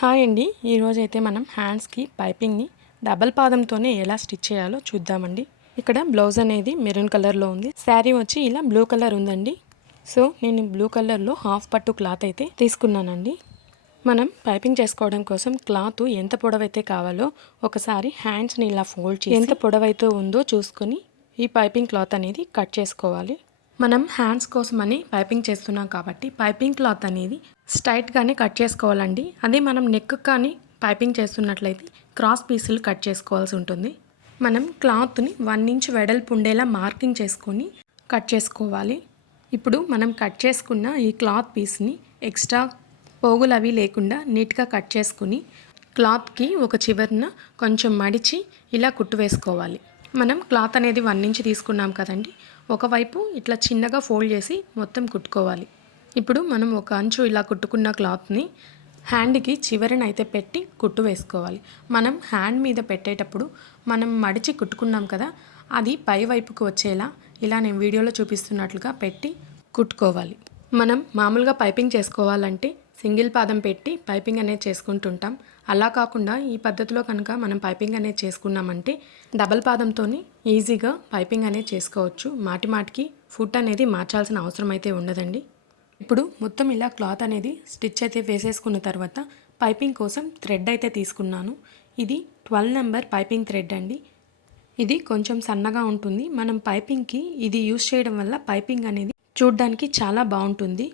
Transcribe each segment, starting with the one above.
Hi అండి. ఈరోజు అయితే మనం హ్యాండ్స్కి పైపింగ్ని డబల్ పాదంతోనే ఎలా స్టిచ్ చేయాలో చూద్దామండి. ఇక్కడ బ్లౌజ్ అనేది మెరూన్ కలర్లో ఉంది. శారీ వచ్చి ఇలా బ్లూ కలర్ ఉందండి. సో నేను బ్లూ కలర్లో హాఫ్ పట్టు క్లాత్ అయితే తీసుకున్నానండి. మనం పైపింగ్ చేసుకోవడం కోసం క్లాత్ ఎంత పొడవైతే కావాలో ఒకసారి హ్యాండ్స్ని ఇలా ఫోల్డ్ చేసి ఎంత పొడవైతే ఉందో చూసుకొని ఈ పైపింగ్ క్లాత్ అనేది కట్ చేసుకోవాలి. మనం హ్యాండ్స్ కోసమని పైపింగ్ చేస్తున్నాం కాబట్టి పైపింగ్ క్లాత్ అనేది స్ట్రైట్గానే కట్ చేసుకోవాలండి. అదే మనం నెక్ కానీ పైపింగ్ చేస్తున్నట్లయితే క్రాస్ పీసులు కట్ చేసుకోవాల్సి ఉంటుంది. మనం క్లాత్ని వన్ ఇంచ్ వెడల్పు ఉండేలా మార్కింగ్ చేసుకొని కట్ చేసుకోవాలి. ఇప్పుడు మనం కట్ చేసుకున్న ఈ క్లాత్ పీస్ని ఎక్స్ట్రా పోగులు అవి లేకుండా నీట్గా కట్ చేసుకుని క్లాత్కి ఒక చివరిన కొంచెం మడిచి ఇలా కుట్టు వేసుకోవాలి. మనం క్లాత్ అనేది వన్ ఇంచ్ తీసుకున్నాం కదండి ఒకవైపు ఇట్లా చిన్నగా ఫోల్డ్ చేసి మొత్తం కుట్టుకోవాలి. ఇప్పుడు మనం ఒక అంచు ఇలా కుట్టుకున్న క్లాత్ని హ్యాండ్కి చివరిని అయితే పెట్టి కుట్టు వేసుకోవాలి. మనం హ్యాండ్ మీద పెట్టేటప్పుడు మనం మడిచి కుట్టుకున్నాం కదా అది పై వైపుకు వచ్చేలా ఇలా నేను వీడియోలో చూపిస్తున్నట్లుగా పెట్టి కుట్టుకోవాలి. మనం మామూలుగా పైపింగ్ చేసుకోవాలంటే సింగిల్ పాదం పెట్టి పైపింగ్ అనేది చేసుకుంటుంటాం. అలా కాకుండా ఈ పద్ధతిలో కనుక మనం పైపింగ్ అనేది చేసుకున్నామంటే డబల్ పాదంతో ఈజీగా పైపింగ్ అనేది చేసుకోవచ్చు. మాటి మాటికి ఫుట్ అనేది మార్చాల్సిన అవసరం అయితే ఉండదండి. ఇప్పుడు మొత్తం ఇలా క్లాత్ అనేది స్టిచ్ అయితే వేసేసుకున్న తర్వాత పైపింగ్ కోసం థ్రెడ్ అయితే తీసుకున్నాను. ఇది ట్వెల్వ్ నెంబర్ పైపింగ్ థ్రెడ్ అండి. ఇది కొంచెం సన్నగా ఉంటుంది. మనం పైపింగ్కి ఇది యూస్ చేయడం వల్ల పైపింగ్ అనేది చూడ్డానికి చాలా బాగుంటుంది.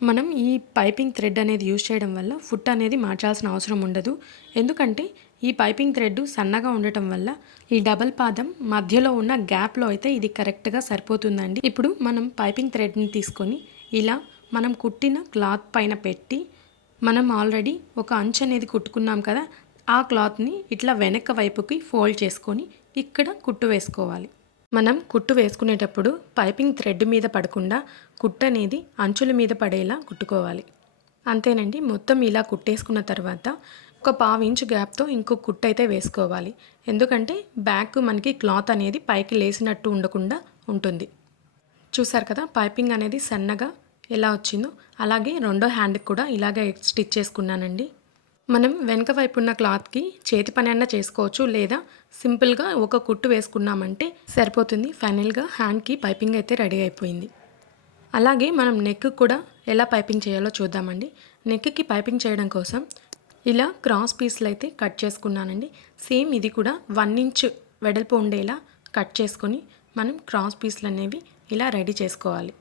మనం ఈ పైపింగ్ థ్రెడ్ అనేది యూజ్ చేయడం వల్ల ఫుట్ అనేది మార్చాల్సిన అవసరం ఉండదు. ఎందుకంటే ఈ పైపింగ్ థ్రెడ్ సన్నగా ఉండటం వల్ల ఈ డబల్ పాదం మధ్యలో ఉన్న గ్యాప్లో అయితే ఇది కరెక్ట్గా సరిపోతుందండి. ఇప్పుడు మనం పైపింగ్ థ్రెడ్ని తీసుకొని ఇలా మనం కుట్టిన క్లాత్ పైన పెట్టి మనం ఆల్రెడీ ఒక అంచు అనేది కుట్టుకున్నాం కదా ఆ క్లాత్ని ఇట్లా వెనక వైపుకి ఫోల్డ్ చేసుకొని ఇక్కడ కుట్టు వేసుకోవాలి. మనం కుట్టు వేసుకునేటప్పుడు పైపింగ్ థ్రెడ్ మీద పడకుండా కుట్టు అనేది అంచుల మీద పడేలా కుట్టుకోవాలి. అంతేనండి మొత్తం ఇలా కుట్టేసుకున్న తర్వాత ఒక పావు ఇంచు గ్యాప్తో ఇంకో కుట్టు అయితే వేసుకోవాలి. ఎందుకంటే బ్యాక్ మనకి క్లాత్ అనేది పైకి లేసినట్టు ఉండకుండా ఉంటుంది. చూసారు కదా పైపింగ్ అనేది సన్నగా ఎలా వచ్చిందో అలాగే రెండో హ్యాండ్కి కూడా ఇలాగే స్టిచ్ చేసుకున్నానండి. మనం వెనక వైపు ఉన్న క్లాత్కి చేతి పని అన్నా చేసుకోవచ్చు లేదా సింపుల్గా ఒక కుట్టు వేసుకున్నామంటే సరిపోతుంది. ఫైనల్గా హ్యాండ్కి పైపింగ్ అయితే రెడీ అయిపోయింది. అలాగే మనం నెక్ కూడా ఎలా పైపింగ్ చేయాలో చూద్దామండి. నెక్కి పైపింగ్ చేయడం కోసం ఇలా క్రాస్ పీస్లు అయితే కట్ చేసుకున్నానండి. సేమ్ ఇది కూడా వన్ ఇంచ్ వెడల్పు ఉండేలా కట్ చేసుకొని మనం క్రాస్ పీసులు అనేవి ఇలా రెడీ చేసుకోవాలి.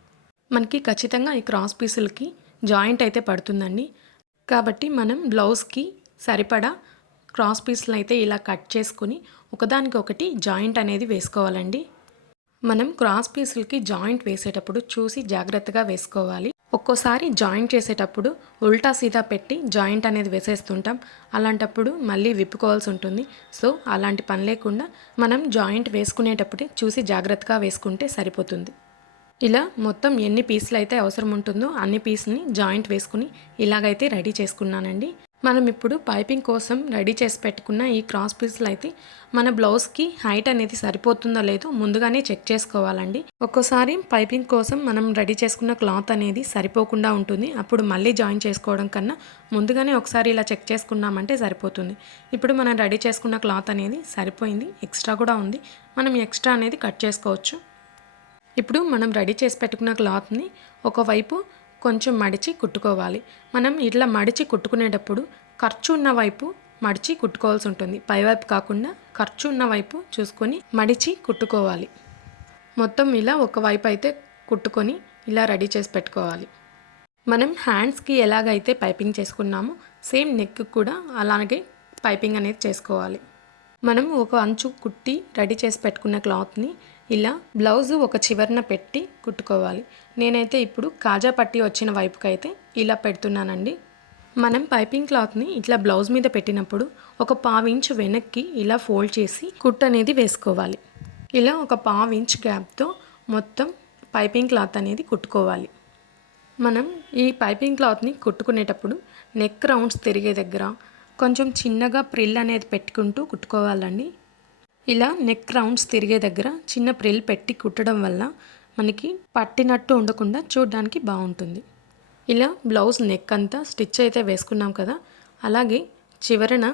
మనకి ఖచ్చితంగా ఈ క్రాస్ పీసులకి జాయింట్ అయితే పడుతుందండి. కాబట్టి మనం బ్లౌజ్కి సరిపడా క్రాస్ పీస్లు అయితే ఇలా కట్ చేసుకుని ఒకదానికి ఒకటి జాయింట్ అనేది వేసుకోవాలండి. మనం క్రాస్ పీసులకి జాయింట్ వేసేటప్పుడు చూసి జాగ్రత్తగా వేసుకోవాలి. ఒక్కోసారి జాయింట్ చేసేటప్పుడు ఉల్టా సీదా పెట్టి జాయింట్ అనేది వేసేస్తుంటాం. అలాంటప్పుడు మళ్ళీ విప్పుకోవాల్సి ఉంటుంది. సో అలాంటి పని లేకుండా మనం జాయింట్ వేసుకునేటప్పుడే చూసి జాగ్రత్తగా వేసుకుంటే సరిపోతుంది. ఇలా మొత్తం ఎన్ని పీసులు అయితే అవసరం ఉంటుందో అన్ని పీసుని జాయింట్ వేసుకుని ఇలాగైతే రెడీ చేసుకున్నానండి. మనం ఇప్పుడు పైపింగ్ కోసం రెడీ చేసి పెట్టుకున్న ఈ క్రాస్ పీసులు అయితే మన బ్లౌజ్కి హైట్ అనేది సరిపోతుందో లేదో ముందుగానే చెక్ చేసుకోవాలండి. ఒక్కోసారి పైపింగ్ కోసం మనం రెడీ చేసుకున్న క్లాత్ అనేది సరిపోకుండా ఉంటుంది. అప్పుడు మళ్ళీ జాయిన్ చేసుకోవడం కన్నా ముందుగానే ఒకసారి ఇలా చెక్ చేసుకున్నామంటే సరిపోతుంది. ఇప్పుడు మనం రెడీ చేసుకున్న క్లాత్ అనేది సరిపోయింది. ఎక్స్ట్రా కూడా ఉంది. మనం ఎక్స్ట్రా అనేది కట్ చేసుకోవచ్చు. ఇప్పుడు మనం రెడీ చేసి పెట్టుకున్న క్లాత్ని ఒకవైపు కొంచెం మడిచి కుట్టుకోవాలి. మనం ఇట్లా మడిచి కుట్టుకునేటప్పుడు ఖర్చు ఉన్న వైపు మడిచి కుట్టుకోవాల్సి ఉంటుంది. పైవైపు కాకుండా ఖర్చు ఉన్న వైపు చూసుకొని మడిచి కుట్టుకోవాలి. మొత్తం ఇలా ఒకవైపు అయితే కుట్టుకొని ఇలా రెడీ చేసి పెట్టుకోవాలి. మనం హ్యాండ్స్కి ఎలాగైతే పైపింగ్ చేసుకున్నామో సేమ్ నెక్ కూడా అలాగే పైపింగ్ అనేది చేసుకోవాలి. మనం ఒక అంచు కుట్టి రెడీ చేసి పెట్టుకున్న క్లాత్ని ఇలా బ్లౌజ్ ఒక చివరన పెట్టి కుట్టుకోవాలి. నేనైతే ఇప్పుడు కాజా పట్టి వచ్చిన వైపుకైతే ఇలా పెడుతున్నానండి. మనం పైపింగ్ క్లాత్ని ఇట్లా బ్లౌజ్ మీద పెట్టినప్పుడు ఒక పావు ఇంచ్ వెనక్కి ఇలా ఫోల్డ్ చేసి కుట్ అనేది వేసుకోవాలి. ఇలా ఒక పావు ఇంచ్ గ్యాప్తో మొత్తం పైపింగ్ క్లాత్ అనేది కుట్టుకోవాలి. మనం ఈ పైపింగ్ క్లాత్ని కుట్టుకునేటప్పుడు నెక్ రౌండ్స్ తిరిగే దగ్గర కొంచెం చిన్నగా ప్రిల్ అనేది పెట్టుకుంటూ కుట్టుకోవాలండి. ఇలా నెక్ రౌండ్స్ తిరిగే దగ్గర చిన్న ప్రిల్ పెట్టి కుట్టడం వల్ల మనకి పట్టినట్టు ఉండకుండా చూడడానికి బాగుంటుంది. ఇలా బ్లౌజ్ నెక్ అంతా స్టిచ్ అయితే వేసుకున్నాం కదా అలాగే చివరన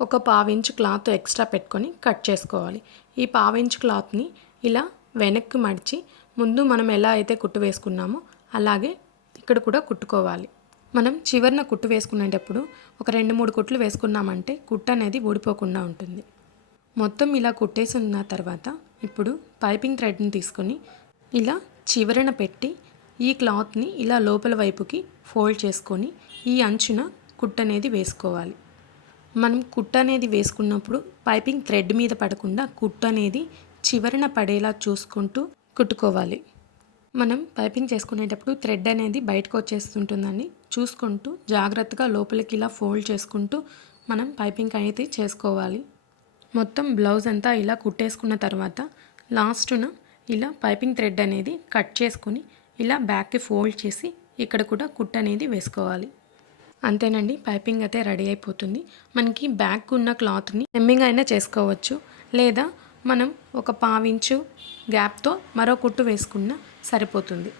ఒక పావించు క్లాత్ ఎక్స్ట్రా పెట్టుకొని కట్ చేసుకోవాలి. ఈ పావించు క్లాత్ని ఇలా వెనక్కి మడిచి ముందు మనం ఎలా అయితే కుట్టు వేసుకున్నామో అలాగే ఇక్కడ కూడా కుట్టుకోవాలి. మనం చివరన కుట్టు వేసుకునేటప్పుడు ఒక రెండు మూడు కుట్లు వేసుకున్నామంటే కుట్టు అనేది ఊడిపోకుండా ఉంటుంది. మొత్తం ఇలా కుట్టేసిన తర్వాత ఇప్పుడు పైపింగ్ థ్రెడ్ని తీసుకొని ఇలా చివరన పెట్టి ఈ క్లాత్ని ఇలా లోపల వైపుకి ఫోల్డ్ చేసుకొని ఈ అంచున కుట్టు అనేది వేసుకోవాలి. మనం కుట్ట అనేది వేసుకున్నప్పుడు పైపింగ్ థ్రెడ్ మీద పడకుండా కుట్ట అనేది చివరన పడేలా చూసుకుంటూ కుట్టుకోవాలి. మనం పైపింగ్ చేసుకునేటప్పుడు థ్రెడ్ అనేది బయటకు వచ్చేస్తుంటుందండి. చూసుకుంటూ జాగ్రత్తగా లోపలికి ఇలా ఫోల్డ్ చేసుకుంటూ మనం పైపింగ్ అనేది చేసుకోవాలి. మొత్తం బ్లౌజ్ అంతా ఇలా కుట్టేసుకున్న తర్వాత లాస్ట్న ఇలా పైపింగ్ థ్రెడ్ అనేది కట్ చేసుకుని ఇలా బ్యాక్కి ఫోల్డ్ చేసి ఇక్కడ కూడా కుట్ అనేది వేసుకోవాలి. అంతేనండి పైపింగ్ అయితే రెడీ అయిపోతుంది. మనకి బ్యాక్ ఉన్న క్లాత్ని హెమ్మింగ్ అయినా చేసుకోవచ్చు. లేదా మనం ఒక పావించు గ్యాప్తో మరో కుట్టు వేసుకున్న సరిపోతుంది.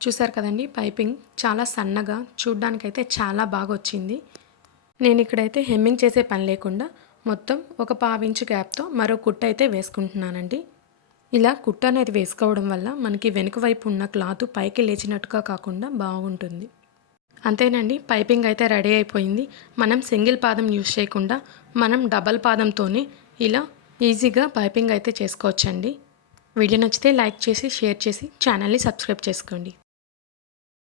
చూసారు కదండి పైపింగ్ చాలా సన్నగా చూడ్డానికైతే చాలా బాగా వచ్చింది నేను ఇక్కడైతే హెమ్మింగ్ చేసే పని లేకుండా మొత్తం ఒక పావించు గ్యాప్తో మరో కుట్ట అయితే వేసుకుంటున్నానండి. ఇలా కుట్ట అనేది వేసుకోవడం వల్ల మనకి వెనుక వైపు ఉన్న క్లాత్ పైకి లేచినట్టుగా కాకుండా బాగుంటుంది. అంతేనండి పైపింగ్ అయితే రెడీ అయిపోయింది. మనం సింగిల్ పాదం యూస్ చేయకుండా మనం డబల్ పాదంతోనే ఇలా ఈజీగా పైపింగ్ అయితే చేసుకోవచ్చండి. వీడియో నచ్చితే లైక్ చేసి షేర్ చేసి ఛానల్ని సబ్స్క్రైబ్ చేసుకోండి.